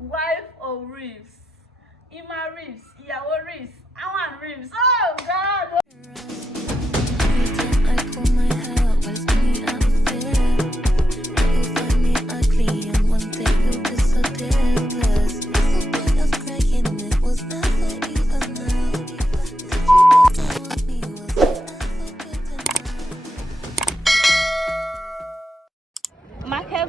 wife of Reeves, Ima Reeves, Ìyàwó Reeves, Awan Reeves. Oh God! Market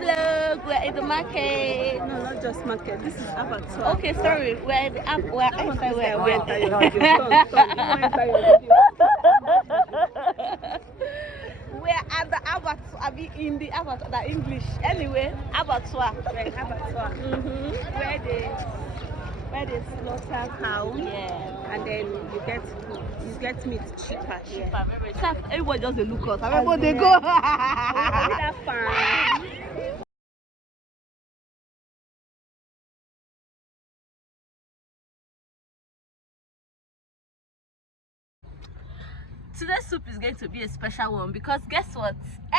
vlog. We're in the market. No, not just market. This is abattoir. Okay, sorry. We're at the app. We're at the abattoir. I mean, in the abattoir. The English. Anyway, abattoir. Right, abattoir. Where they slaughter cow. Yeah. And then you get meat cheaper. Cheaper. Everybody just look us. Everybody they go. That's fine. Today's soup is going to be a special one because guess what?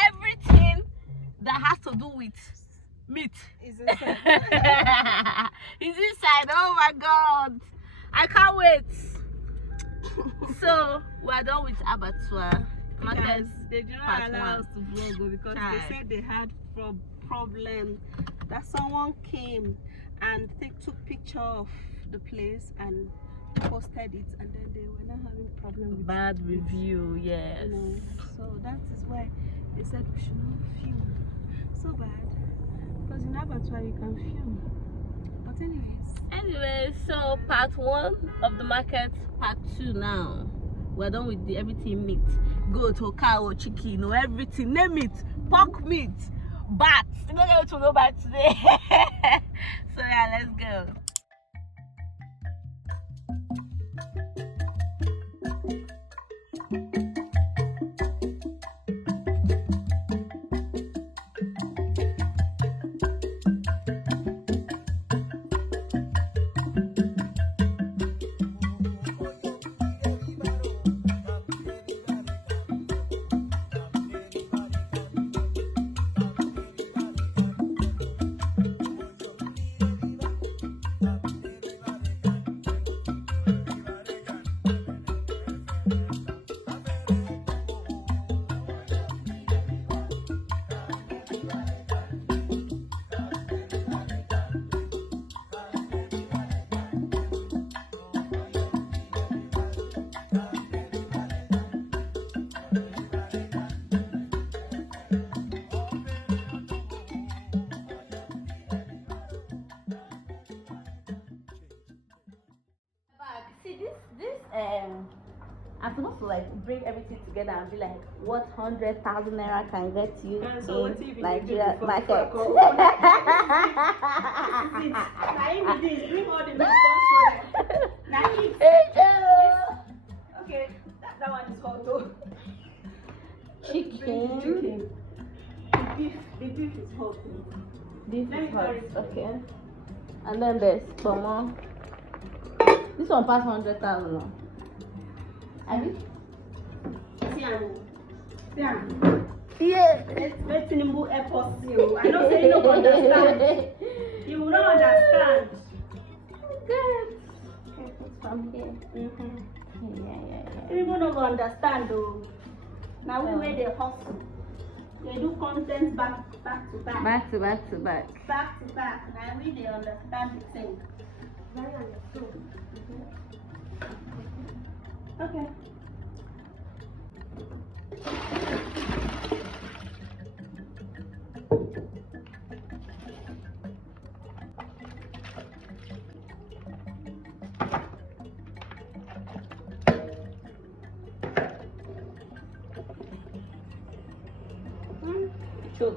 Everything that has to do with meat Is inside. is inside. Oh my God, I can't wait. So we're done with abattoir. Because they did not allow us to vlog because they said they had problem that someone came and they took picture of the place and posted it, and then they were not having problem with bad review. Yes. You know, so that is why they said we should not film so bad, because in abattoir you can film. But anyways, so part 1 of the market, part 2 now. We're done with everything meat, goat or cow or chicken or everything, name it, pork meat, bats. We're not going to know bat today. So yeah, let's go. I'm supposed to like bring everything together and be like, what 100,000 naira can get you in Nigeria market? bring all the meat, okay, that one is hot though. Chicken. The beef is hot. Beef is hot. Okay. And then there's pomo. This one past 100,000. Yeah. Let's Tinubu airport you. I know say you don't understand. You will not understand. Good. Okay, it's from here. Yeah. You will not understand though. Now we made a hustle. They do content back to back. Back to back. Now we they understand the thing. Very understood. Okay. Sure.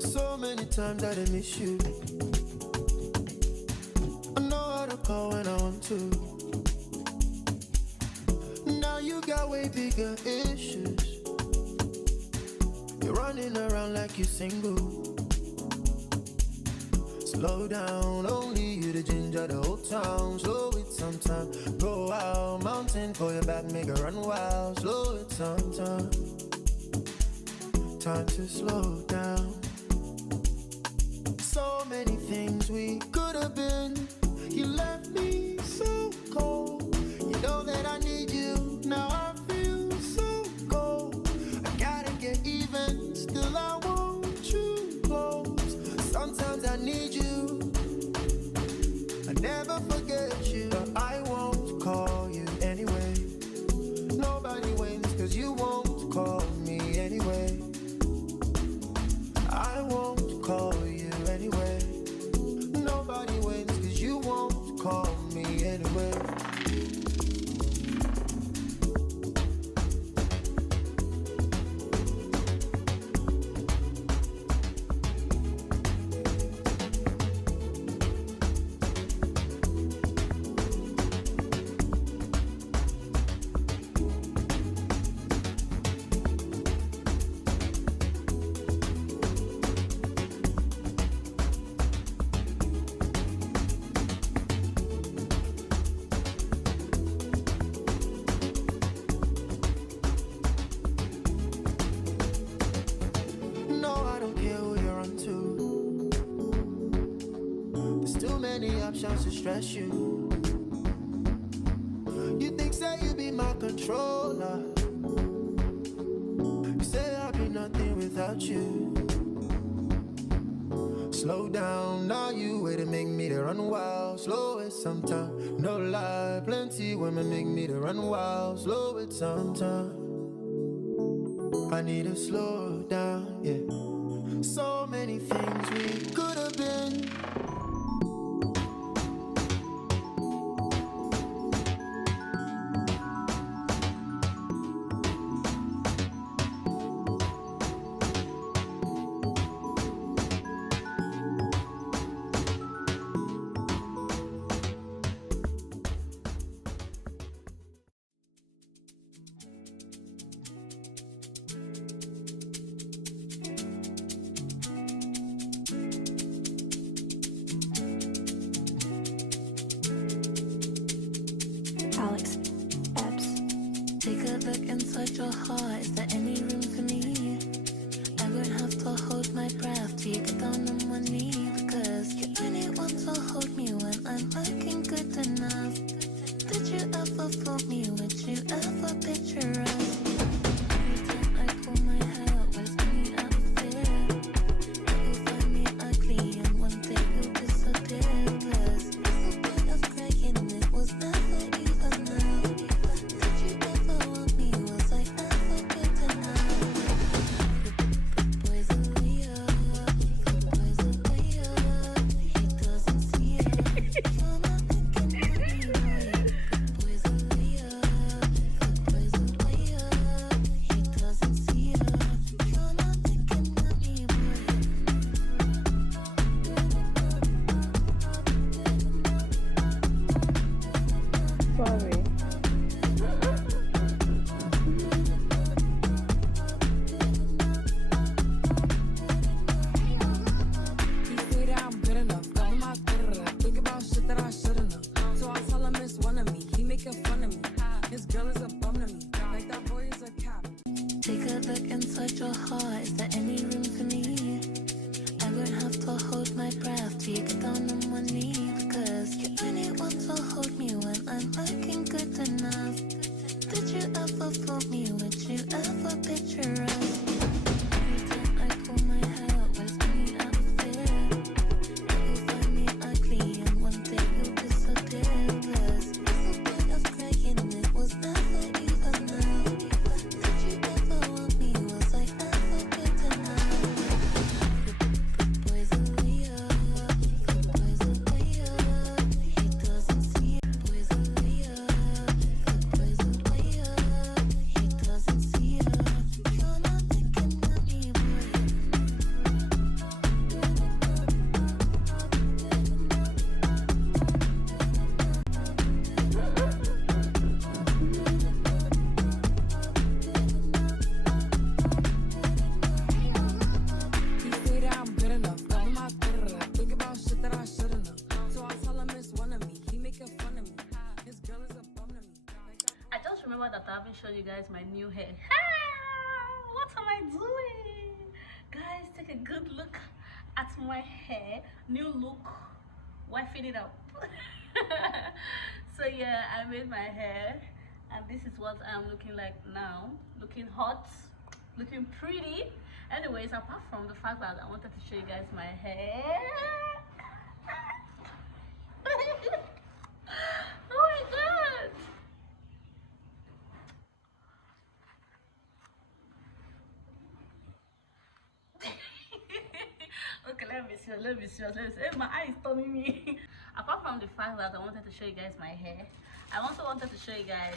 So many times that I miss you. I know how to call when I want to. got way bigger issues. You're running around like you're single. Slow down, only you the ginger, the whole town. Slow it sometime. Go out, mountain for your back, make it run wild. Slow it sometime. Time to slow down. So many things we could have been. You left me so cold. You know that I need you. Now I feel so cold. I gotta get even. Still I want you close. Sometimes I need you. I never forget you. But I won't call you anyway. Nobody wins cause you won't call me anyway. I won't call you anyway. Nobody wins cause you won't call me anyway. To stress you. You think say you be my controller. You say I'll be nothing without you. Slow down, now you way to make me to run wild. Slow it sometime, no lie. Plenty women make me to run wild. Slow it sometime. I need to slow down, yeah. So many things we could have been. Inside your heart, is there any room for me? I won't have to hold my breath till you get down on one knee. Because you only want to hold me when I'm looking good enough. Did you ever fool me? Would you ever picture us? Every time I pull my hair, where's me out of fear? You'll find me ugly and one day you'll disappear. Cause the point of crying, it was never even now. Did you ever want me? Was I ever good enough? Good boy's a liar. Good boy's a liar. He doesn't see it. You're not thinking of me, boy. Good boy's a liar. Good boy's a liar. He doesn't see it. You're not thinking of me, boy. Sorry. He say that I'm good enough, cover my think about shit that I shouldn't have. So I tell him it's one of me, he making fun of me. His girl is a bum to me, like that boy is a cap. Take a look inside your heart, is there any room for me? I won't have to hold my breath till you get down on one knee. Because you only want to hold me when I'm looking good enough. Did you ever fool me? Would you ever picture us? Every time I pull my hair, where's me out of fear? You'll find me ugly and one day you'll disappear. Cause the point of crying, it was never even now. Did you ever want me? Was I ever good enough? Good boy's a liar. Good boy's a liar. He doesn't see it. Boy's a liar. Good boy's a liar. He doesn't see it. You're remember that I haven't shown you guys my new hair. Ah, what am I doing? Guys, take a good look at my hair. New look, wifing it up. So yeah, I made my hair, and this is what I'm looking like now. Looking hot, looking pretty. Anyways, apart from the fact that I wanted to show you guys my hair. Oh my god. Okay, let me see. Hey, my eye is turning me. Apart from the fact that I wanted to show you guys my hair, I also wanted to show you guys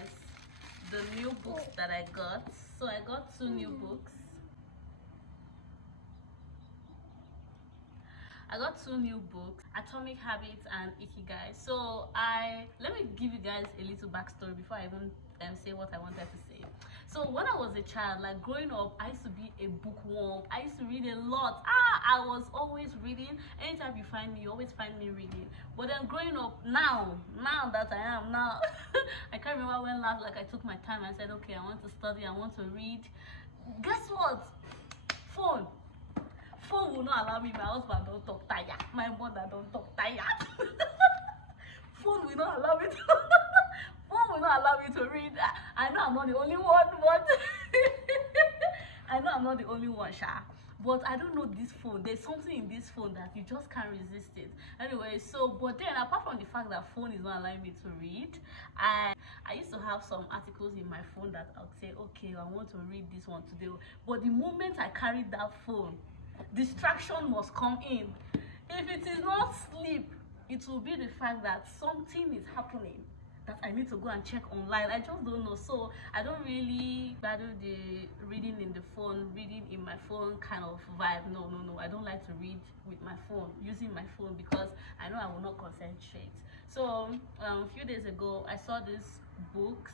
the new books that I got. So I got 2 new books. I got 2 new books, Atomic Habits and Ikigai. So let me give you guys a little backstory before I even say what I wanted to say. So when I was a child, like growing up, I used to be a bookworm. I used to read a lot. I was always reading. Anytime you find me, you always find me reading. But then growing up, now that I am now, I can't remember when last like I took my time and said, okay, I want to study, I want to read. Guess what? Phone will not allow me. My husband don't talk tired. My mother don't talk tired. Phone will not allow me to phone will not allow me to read. I know I'm not the only one, but I know I'm not the only one, Sha. But I don't know this phone. There's something in this phone that you just can't resist it. Anyway, so but then apart from the fact that phone is not allowing me to read, I used to have some articles in my phone that I would say, okay, I want to read this one today. But the moment I carried that phone, distraction must come in. If it is not sleep, it will be the fact that something is happening that I need to go and check online. I just don't know. So I don't really value the reading in the phone, reading in my phone kind of vibe. No. I don't like to read with my phone, using my phone, because I know I will not concentrate. So a few days ago, I saw these books.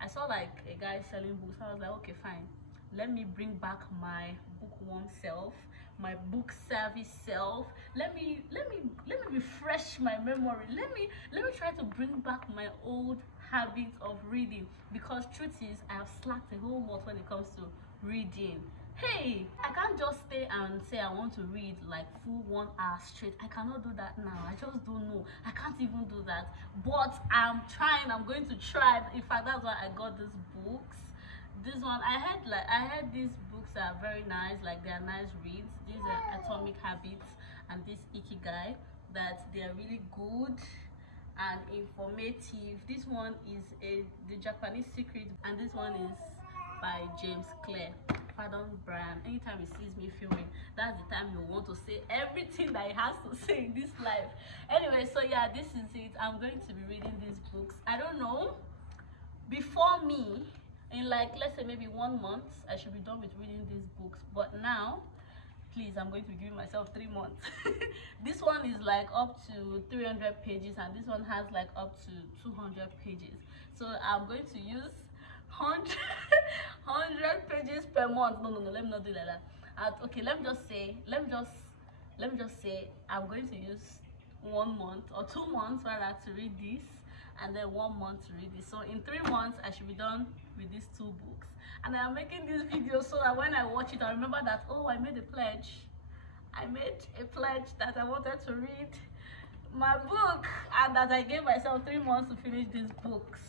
I saw like a guy selling books. I was like, okay, fine. Let me bring back my bookworm self, my book service self. Let me refresh my memory. Let me try to bring back my old habit of reading, because truth is I have slacked a whole lot when it comes to reading. Hey, I can't just stay and say I want to read like full 1 hour straight. I cannot do that now. I just don't know. I can't even do that. But I'm trying. I'm going to try. In fact, that's why I got these books. This one I heard these books are very nice, like they are nice reads. These are Atomic Habits and this Ikigai, that they are really good and informative. This one is the Japanese Secret, and this one is by James Clear. Pardon Brian, anytime he sees me filming, that's the time he'll want to say everything that he has to say in this life. Anyway, so yeah, this is it. I'm going to be reading these books. I don't know, before me, in like let's say maybe 1 month, I should be done with reading these books. But now, please, I'm going to be giving myself 3 months. This one is like up to 300 pages, and this one has like up to 200 pages. So I'm going to use 100 pages per month. No, let me not do like that. Okay, let me just say I'm going to use 1 month or 2 months rather to read this, and then 1 month to read this. So in 3 months I should be done with these 2 books. And I'm making this video so that when I watch it, I remember that, oh, I made a pledge that I wanted to read my book, and that I gave myself 3 months to finish these books.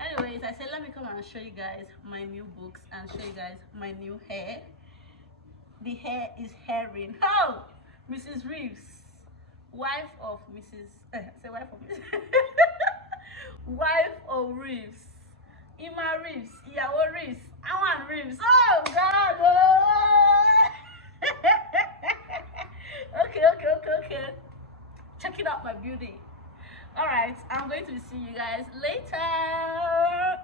Anyways, I said let me come and show you guys my new books and show you guys my new hair. The hair is herring. Oh, Mrs. Reeves, wife of Mrs. wife of Mrs. wife of Reeves, Ima Reeves, Iyawo Reeves, Awan Reeves. Oh God! Oh. Okay. Checking out my beauty. All right, I'm going to see you guys later.